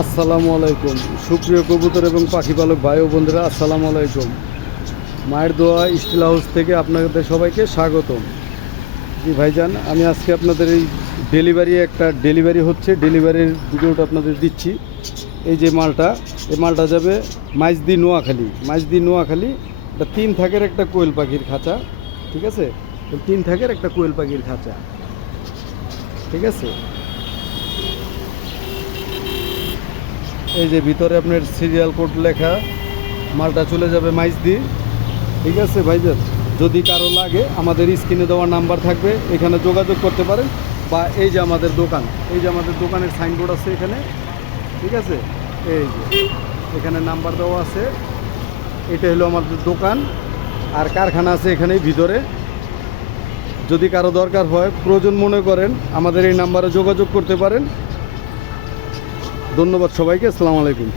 আসসালামু আলাইকুম সুপ্রিয় কবুতর এবং পাখি পালক ভাই ও বন্ধুরা, আসসালামু আলাইকুম। মায়ের দোয়া স্টিল হাউস থেকে আপনাদের সবাইকে স্বাগতম। জি ভাইজান, আমি আজকে আপনাদের এই ডেলিভারি হচ্ছে, ডেলিভারির ভিডিওটা আপনাদের দিচ্ছি। এই যে মালটা, এই মালটা যাবে মাইজদি নোয়াখালী। এটা 3 থাকের একটা কোয়েল পাখির খাঁচা, ঠিক আছে? 3 থাকের একটা কোয়েল পাখির খাঁচা, ঠিক আছে? এই যে ভিতরে আপনার সিরিয়াল কোড লেখা, মালটা চলে যাবে মাইজদি, ঠিক আছে ভাইজান? যদি কারো লাগে আমাদের স্ক্রিনে দেওয়া নাম্বার থাকবে, এখানে যোগাযোগ করতে পারেন। বা এই যে আমাদের দোকানের সাইনবোর্ড আছে এখানে, ঠিক আছে? এই যে এখানে নাম্বার দেওয়া আছে, এটা হলো আমাদের দোকান। আর কারখানা আছে এখানেই ভিতরে। যদি কারো দরকার হয়, প্রয়োজন মনে করেন, আমাদের এই নাম্বারে যোগাযোগ করতে পারেন। ধন্যবাদ সবাইকে, আসসালামু আলাইকুম।